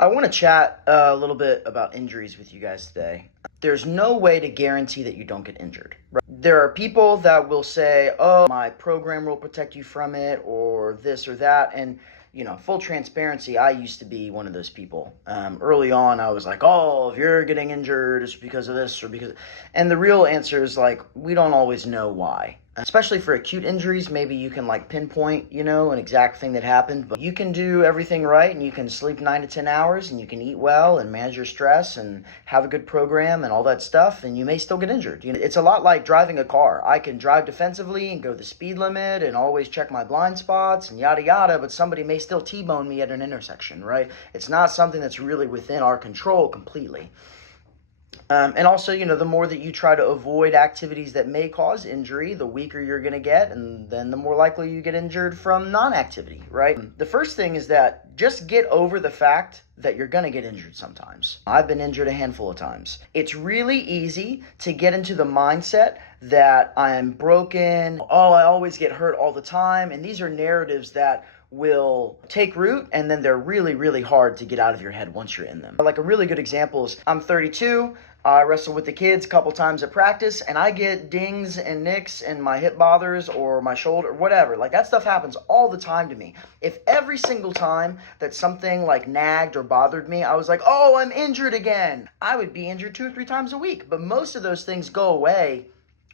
I want to chat a little bit about injuries with you guys today. There's no way to guarantee that you don't get injured. Right? There are people that will say, oh, my program will protect you from it, or this or that. And, full transparency, I used to be one of those people. Early on, I was like, oh, if you're getting injured, it's because of this or because. And the real answer is like, we don't always know why. Especially for acute injuries, maybe you can pinpoint, an exact thing that happened. But you can do everything right and you can sleep 9 to 10 hours and you can eat well and manage your stress and have a good program and all that stuff, and you may still get injured. It's a lot like driving a car. I can drive defensively and go the speed limit and always check my blind spots and yada yada, but somebody may still T-bone me at an intersection, right? It's not something that's really within our control completely. And also, the more that you try to avoid activities that may cause injury, the weaker you're going to get, and then the more likely you get injured from non-activity, right? The first thing is that just get over the fact that you're going to get injured sometimes. I've been injured a handful of times. It's really easy to get into the mindset that I'm broken, oh, I always get hurt all the time, and these are narratives that will take root, and then they're really, really hard to get out of your head once you're in them. Like a really good example is I'm 32. I wrestle with the kids a couple times at practice, and I get dings and nicks and my hip bothers or my shoulder, whatever. Like that stuff happens all the time to me. If every single time that something nagged or bothered me, I was like, oh, I'm injured again, I would be injured 2 or 3 times a week. But most of those things go away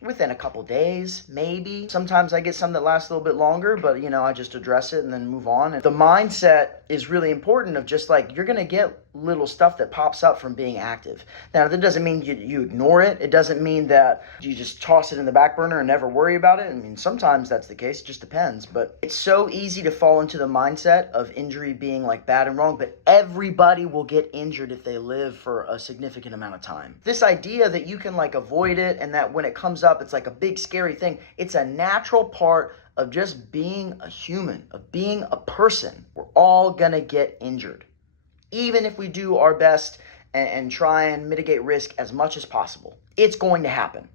within a couple days, maybe. Sometimes I get some that last a little bit longer, but I just address it and then move on. And the mindset is really important of just you're going to get little stuff that pops up from being active. Now, that doesn't mean you ignore it. It doesn't mean that you just toss it in the back burner and never worry about it. I mean, sometimes that's the case. It just depends. But it's so easy to fall into the mindset of injury being bad and wrong, but everybody will get injured if they live for a significant amount of time. This idea that you can avoid it and that when it comes up, it's a big scary thing. It's a natural part of just being a human, of being a person. We're all gonna get injured. Even if we do our best and try and mitigate risk as much as possible, it's going to happen.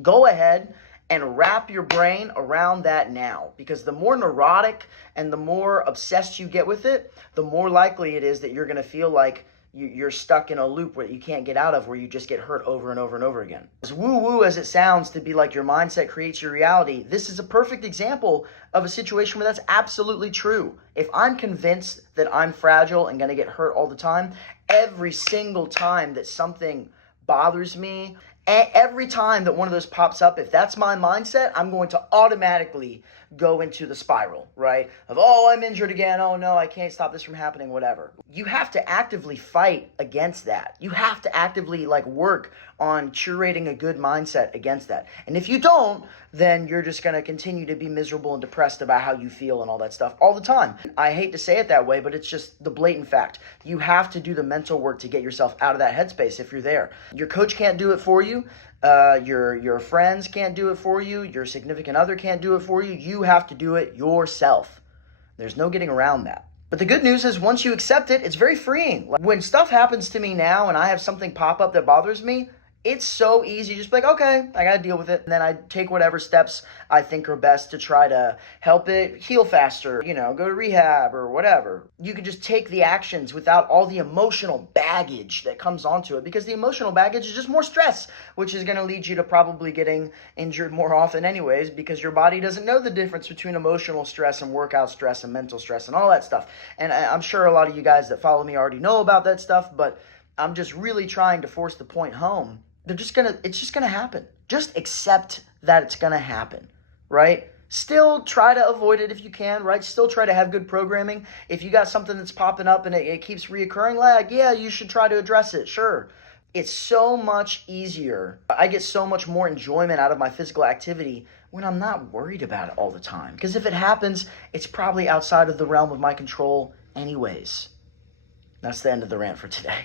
Go ahead and wrap your brain around that now, because the more neurotic and the more obsessed you get with it, the more likely it is that you're going to feel like you're stuck in a loop where you can't get out of, where you just get hurt over and over and over again. As woo-woo as it sounds to be your mindset creates your reality, this is a perfect example of a situation where that's absolutely true. If I'm convinced that I'm fragile and going to get hurt all the time, every single time that something bothers me, every time that one of those pops up, if that's my mindset, I'm going to automatically go into the spiral, right? Of, oh, I'm injured again. Oh, no, I can't stop this from happening, whatever. You have to actively fight against that. You have to actively work on curating a good mindset against that. And if you don't, then you're just going to continue to be miserable and depressed about how you feel and all that stuff all the time. I hate to say it that way, but it's just the blatant fact. You have to do the mental work to get yourself out of that headspace if you're there. Your coach can't do it for you. Your friends can't do it for you. Your significant other can't do it for you. You have to do it yourself. There's no getting around that. But the good news is once you accept it, it's very freeing. When stuff happens to me now and I have something pop up that bothers me, it's so easy. Just be okay, I got to deal with it. And then I take whatever steps I think are best to try to help it heal faster, go to rehab or whatever. You can just take the actions without all the emotional baggage that comes onto it, because the emotional baggage is just more stress, which is going to lead you to probably getting injured more often anyways, because your body doesn't know the difference between emotional stress and workout stress and mental stress and all that stuff. And I'm sure a lot of you guys that follow me already know about that stuff, but I'm just really trying to force the point home. It's just gonna happen. Just accept that it's gonna happen, right? Still try to avoid it if you can, right? Still try to have good programming. If you got something that's popping up and it keeps reoccurring, yeah, you should try to address it, sure. It's so much easier. I get so much more enjoyment out of my physical activity when I'm not worried about it all the time. Because if it happens, it's probably outside of the realm of my control anyways. That's the end of the rant for today.